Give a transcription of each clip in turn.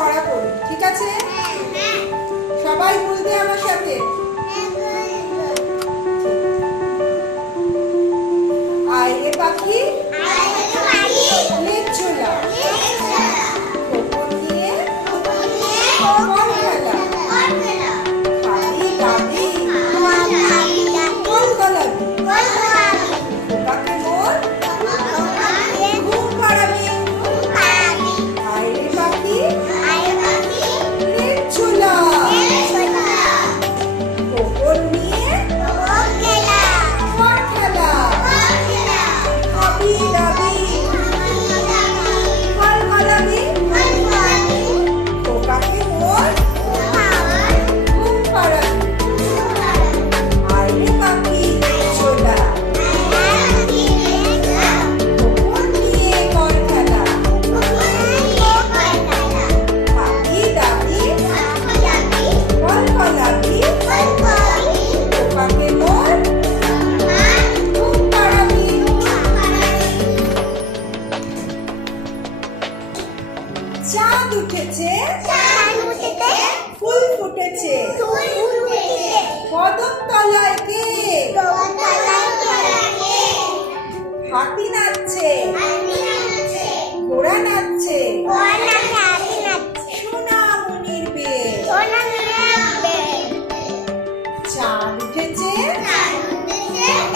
ছড়া পড়ি, ঠিক আছে? সবাই বলবে আমার সাথে। আইরে পাখি লেজ ঝোলা, খোকন নিয়ে বল খেলা, খালি গাবি বল গলাবি, খোকাকে মোর ঘুম পাড়াবি। আইরে পাখি লেজ ঝোলা, খোকন নিয়ে বল খেলা, খাবি গাবি বল গলাবি, খোকাকে মোর ঘুম পাড়াবি। আইরে পাখি লেজ ঝোলা, খোকন নিয়ে বল খেলা, খাবি গাবি বল গলাবি, খোকাকে মোর ঘুম পাড়াবি। চাঁদ উঠেছে, ফুল ফুটেছে, কদম তলায় কে, হাতি নাচছে, ঘোড়া নাচছে, সোনামণির বিয়ে। চাঁদ উঠেছে,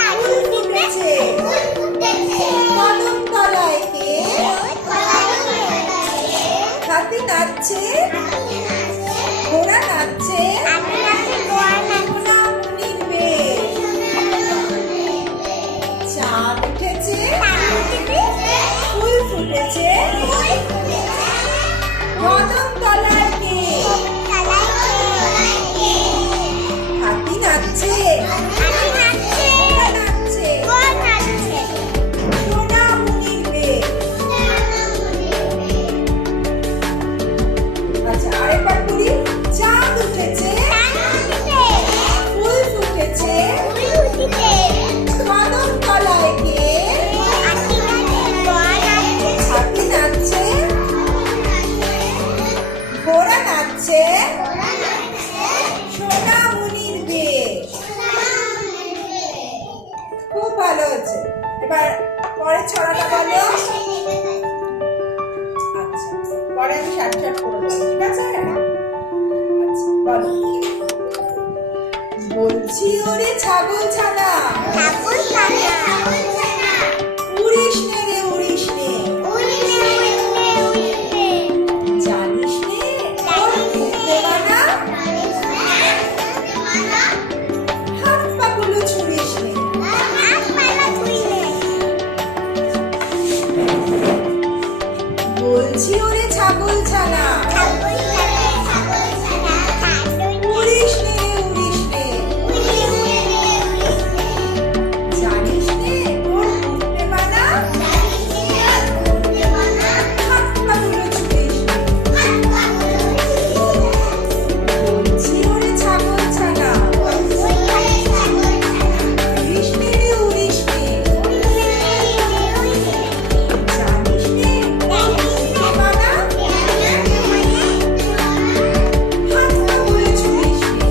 ফুল ফুটেছে, কদম তলায় কে, হাতি নাচছে, ঘোড়া নাচছে, সোনামণির বিয়ে। চাঁদ উঠেছে, ফুল ফুটেছে, কদম তলায় কে, হাতি নাচছে, ঘোড়া নাচছে, সোনামণির বিয়ে। আচ্ছা, আরেকবার করি। চাঁদ উঠেছে, ফুল ফুটেছে, কদম তলায় কে, হাতি নাচছে, ঘোড়া নাচছে, সোনামণির বিয়ে। খুব ভালো হচ্ছে। এবার পরের ছড়াটা বলো। আচ্ছা, পরে আমি শার্ট করে দেবো, ঠিক আছে? আচ্ছা, বলো। বলছি ওরে ছাগল ছানা, উড়িস নে রে উড়িস নে, জানিস নে তোর ঘুরতে মানা, হাত পাগুলো ছুড়িস নে। বলছি ওরে ছাগল ছানা, উড়িস নে রে উড়িস নে, জানিস নে তোর ঘুরতে মানা, হাত পাগুলো ছুড়িস নে। বলছি ওরে ছাগল ছানা, উড়িস নে রে উড়িস নে, জানিস নে তোর ঘুরতে মানা, হাত পাগুলো ছুড়িস নে।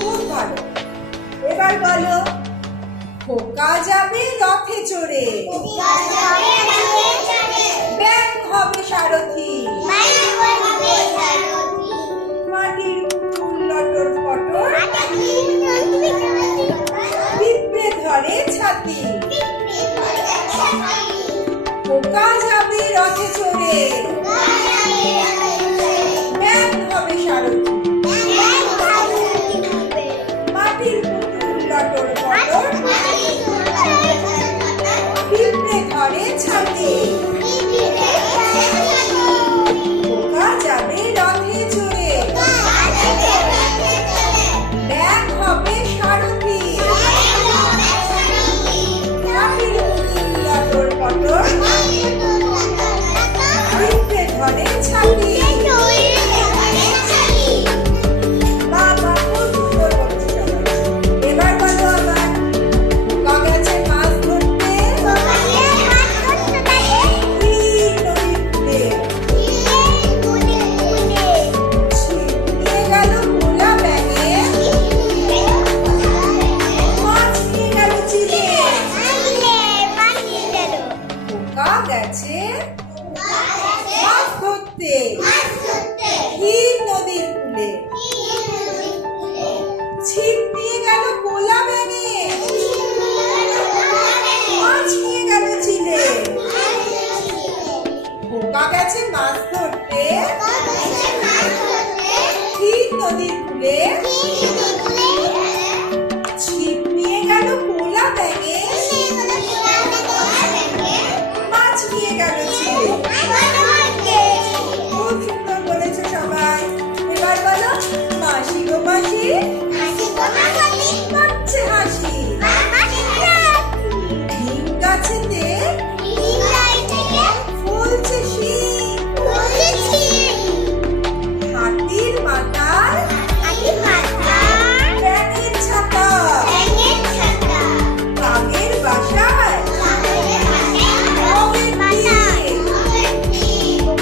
খুব ভালো। এবার বলো। খোকা যাবে রথে চড়ে, ব্যাঙ হবে সারথি, মাটির পুতুল লটর পটর, পিঁপড়ে ধরে ছাতি। খোকা যাবে রথে চড়ে, ব্যাঙ হবে সারথি, মাটির পুতুল লটর পটর, পিঁপড়ে ধরে ছাতি। খোকা যাবে রথে চড়ে, ব্যাঙ হবে সারথি, মাটির পুতুল লটর পটর, পিঁপড়ে ধরে ছাতি। বাবা, খুব সুন্দর বলছো। এবার বলো আবার। খোকা গেছে মাছ ধরতে, খোকা গেছে মাছ ধরতে ক্ষীর নদীর কূলে। ছিপ নিয়ে গেল কোলা ব্যাঙে, মাছ নিয়ে গেল চিলে। খোকা গেছে মাছ ধরতে ক্ষীর নদীর কূলে। ছিপ নিয়ে গেল কোলা ব্যাঙে, মাছ নিয়ে গেল চিলে। খুব সুন্দর বলেছো সবাই। এবার বলো মাসি গো মাসি পাচ্ছে হাসি। নিম গাছেতে ফুলছে শিম, হাতির মাথায় ব্যাঙের ছাতা, কাকের বাসায়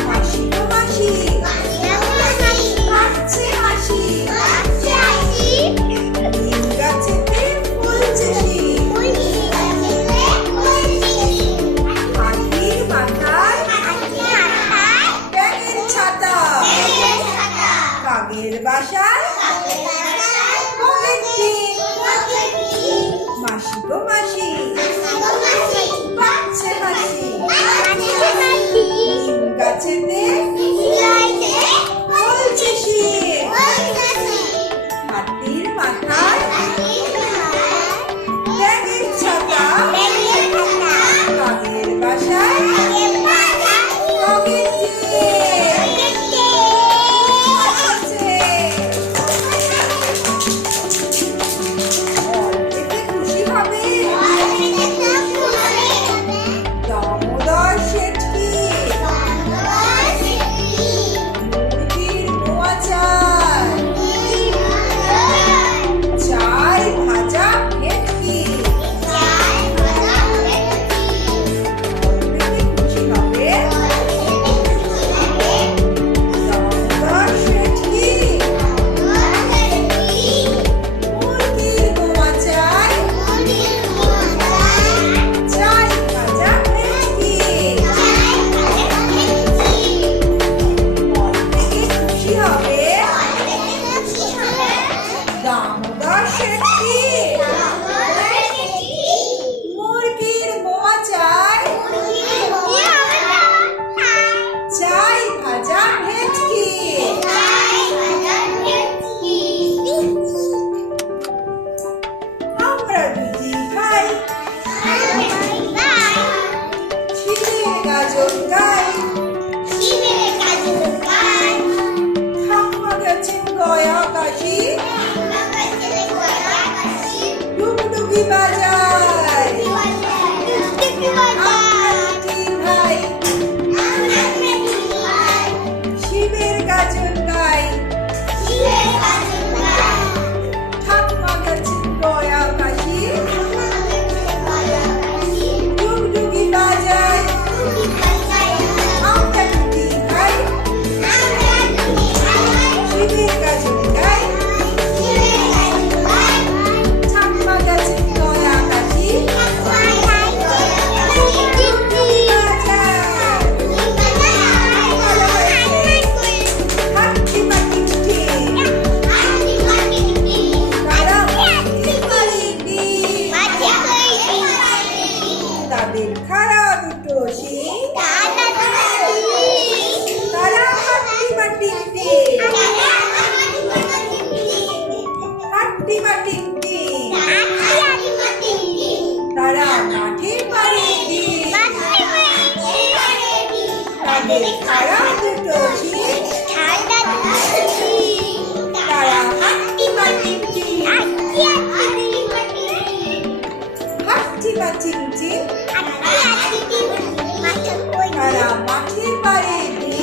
মাসি গো মাসি পাচ্ছে হাসি। নিম গাছেতে ফুলছে শিম, হাতির মাথায় ব্যাঙের ছাতা, কাকের বাসায় মাসি গো মাসি পাচ্ছে হাসি। নিম গাছেতে ফুলছে শিম, হাতির মাথায় ব্যাঙের ছাতা, কাকের বাসায় কাকের অল্পেতে খুশি হবে দামোদর শেঠি, মুরগির নোয়া চাল, চাই ভাজা ভেটকি। অল্পেতে খুশি হবে দামোদর শেঠি, মুরগির নোয়া চাল, চাই ভাজা ভেটকি। অল্পেতে খুশি হবে দামোদর শেঠি, মুরগির নোয়া চাল, চাই ভাজা ভেটকি। আমরা রুটি খাই, শিমের গাজর গাই, ঠাকুমা গেছেন গয়া কাশি, ডুগডুগি বাজায়। আমরা রুটি খাই, শিমের গাজর গাই, ঠাকুমা গেছেন গয়া কাশি, ডুগডুগি বাজায়। আমরা রুটি খাই, শিমের গাজর গাই, ঠাকুমা গেছেন গয়া কাশি, ডুগডুগি বাজায়। হাট্টি মাটি উঠে তারা মাটি পারেনি, তাদের খাড়া দুটো শিং তারা হাট্টি মাটি উঠে, হাট্টি মাটি উঠে তারা মাঠে পারেনি, তাদের খাড়া দুটো শিং তারা হাট্টি মাটি উঠে, হাট্টি মাটি উঠে তারা মাঠে পারেনি,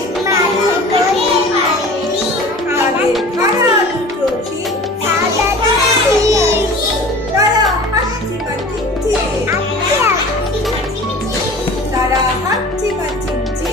তাদের খাড়া দুটো শিং তারা হাট্টি মাটি উঠে, তারা হাট্টি মাটি উঠে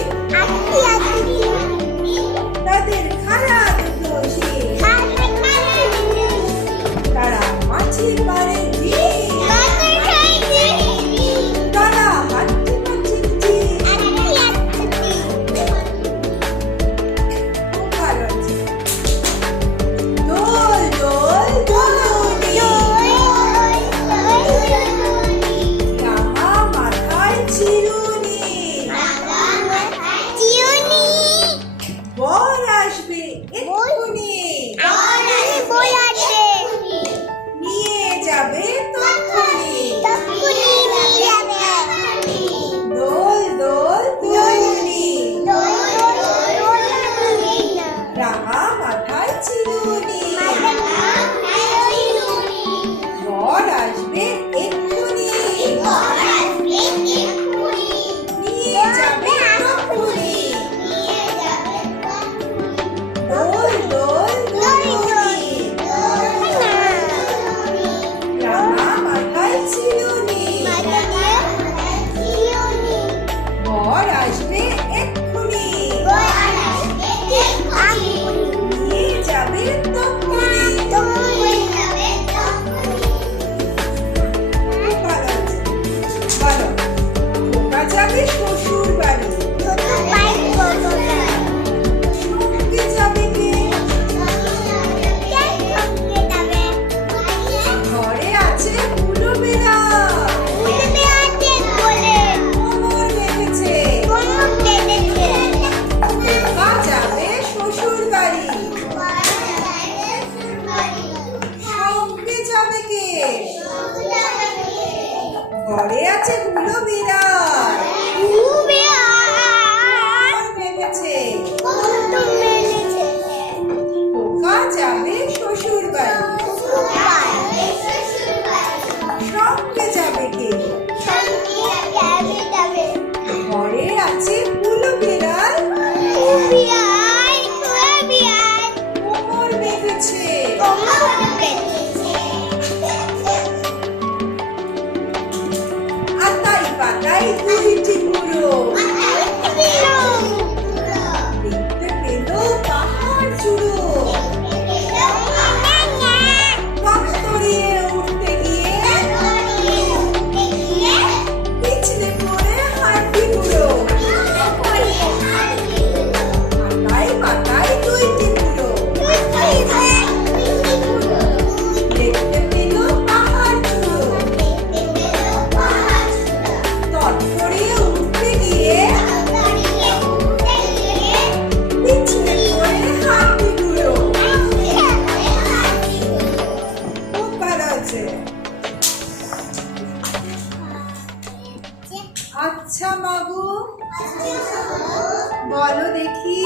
বলো দেখি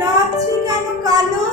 রাত্রি কেন কালো?